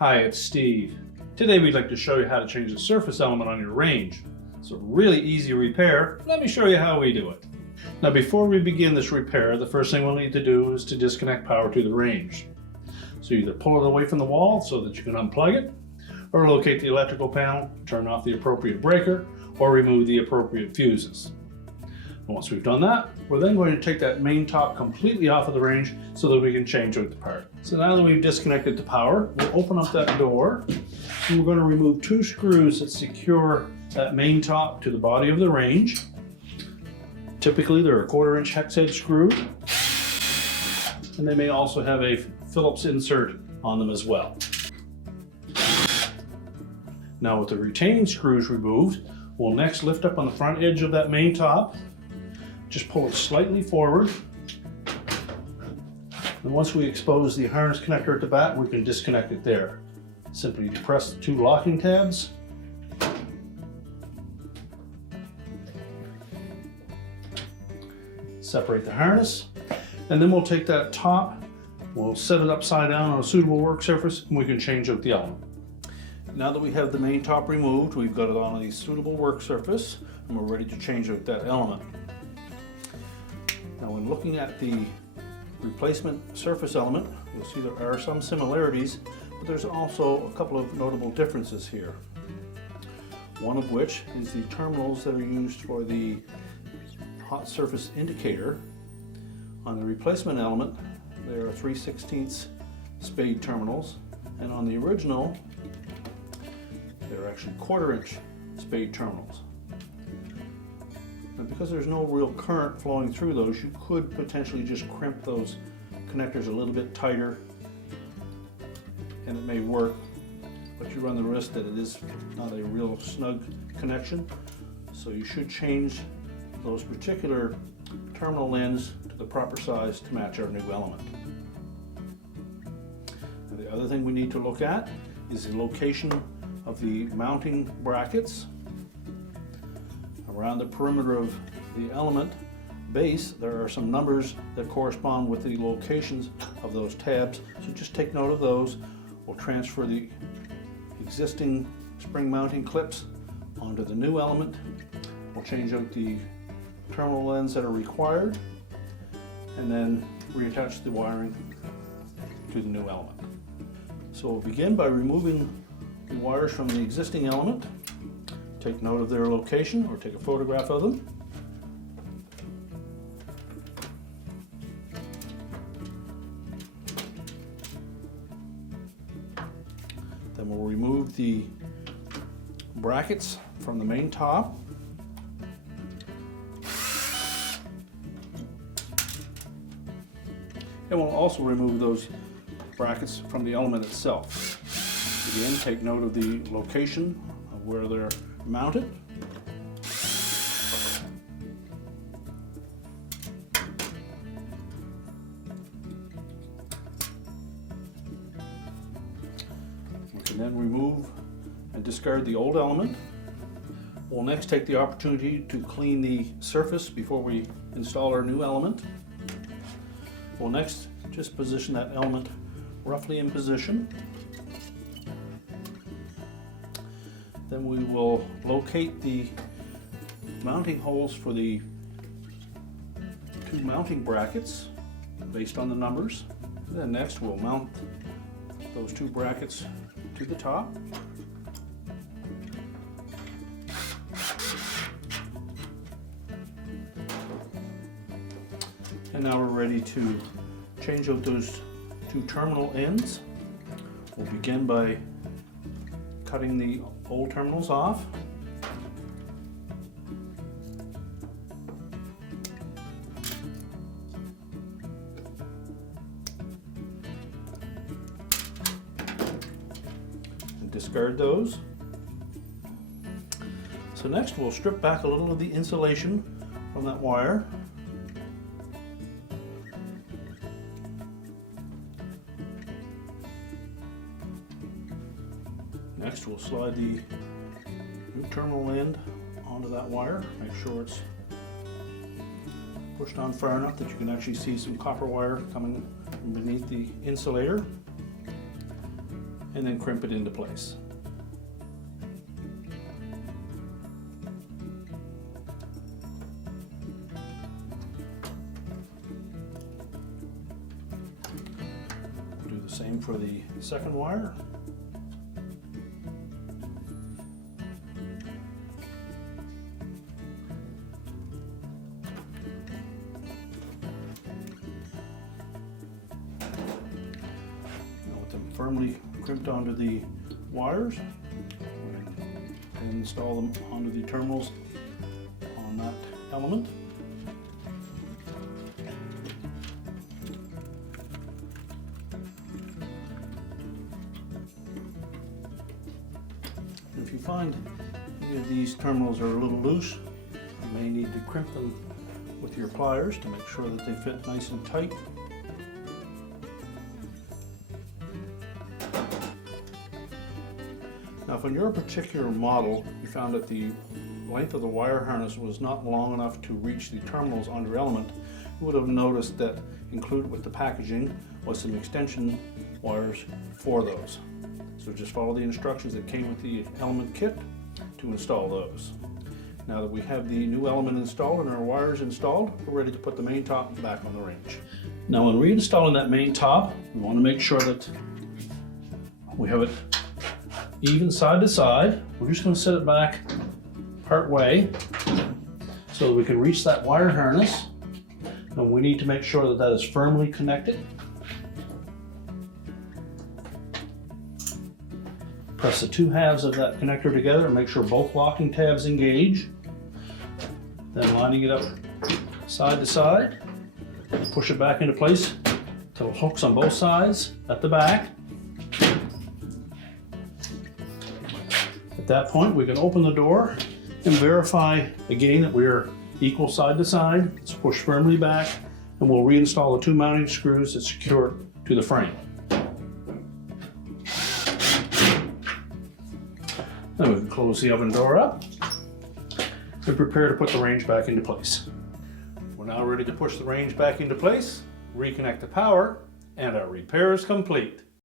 Hi, it's Steve. Today we'd like to show you how to change the surface element on your range. It's a really easy repair. Let me show you how we do it. Now before we begin this repair, the first thing we'll need to do is to disconnect power to the range. So either pull it away from the wall so that you can unplug it, or locate the electrical panel, turn off the appropriate breaker, or remove the appropriate fuses. And once we've done that, we're then going to take that main top completely off of the range so that we can change out the part. So now that we've disconnected the power, we'll open up that door and we're going to remove two screws that secure that main top to the body of the range. Typically they're a 1/4" hex head screw, and they may also have a Phillips insert on them as well. Now with the retaining screws removed, we'll next lift up on the front edge of that main top. Just pull it slightly forward. And once we expose the harness connector at the back, we can disconnect it there. Simply depress the two locking tabs. Separate the harness. And then we'll take that top, we'll set it upside down on a suitable work surface, and we can change out the element. Now that we have the main top removed, we've got it on a suitable work surface, and we're ready to change out that element. Now when looking at the replacement surface element, you'll see there are some similarities, but there's also a couple of notable differences here. One of which is the terminals that are used for the hot surface indicator. On the replacement element, there are 3/16 spade terminals, and on the original, they're actually 1/4" spade terminals. And because there's no real current flowing through those, you could potentially just crimp those connectors a little bit tighter, and it may work, but you run the risk that it is not a real snug connection. So you should change those particular terminal ends to the proper size to match our new element. And the other thing we need to look at is the location of the mounting brackets. Around the perimeter of the element base, there are some numbers that correspond with the locations of those tabs, so just take note of those. We'll transfer the existing spring mounting clips onto the new element. We'll change out the terminal ends that are required, and then reattach the wiring to the new element. So we'll begin by removing the wires from the existing element. Take note of their location or take a photograph of them. Then we'll remove the brackets from the main top. And we'll also remove those brackets from the element itself. Again, take note of the location of where they're mounted. We can then remove and discard the old element. We'll next take the opportunity to clean the surface before we install our new element. We'll next just position that element roughly in position. Then we will locate the mounting holes for the two mounting brackets based on the numbers. Then next we'll mount those two brackets to the top. And now we're ready to change out those two terminal ends. We'll begin by cutting the old terminals off. And discard those. So next we'll strip back a little of the insulation from that wire. Next we'll slide the new terminal end onto that wire. Make sure it's pushed on far enough that you can actually see some copper wire coming from beneath the insulator. and then crimp it into place. Do the same for the second wire. Firmly crimped onto the wires and install them onto the terminals on that element. If you find any of these terminals are a little loose, you may need to crimp them with your pliers to make sure that they fit nice and tight. Now, if on your particular model you found that the length of the wire harness was not long enough to reach the terminals on your element, you would have noticed that included with the packaging was some extension wires for those. So just follow the instructions that came with the element kit to install those. Now that we have the new element installed and our wires installed, we're ready to put the main top back on the range. Now, when reinstalling that main top, we want to make sure that we have it even side to side. We're just going to set it back part way so that we can reach that wire harness, and we need to make sure that that is firmly connected. Press the two halves of that connector together and make sure both locking tabs engage. Then lining it up side to side, push it back into place until it hooks on both sides at the back. At that point, we can open the door and verify again that we are equal side to side. Let's push firmly back, and we'll reinstall the two mounting screws that secure it to the frame. Then we can close the oven door up and prepare to put the range back into place. We're now ready to push the range back into place, reconnect the power, and our repair is complete.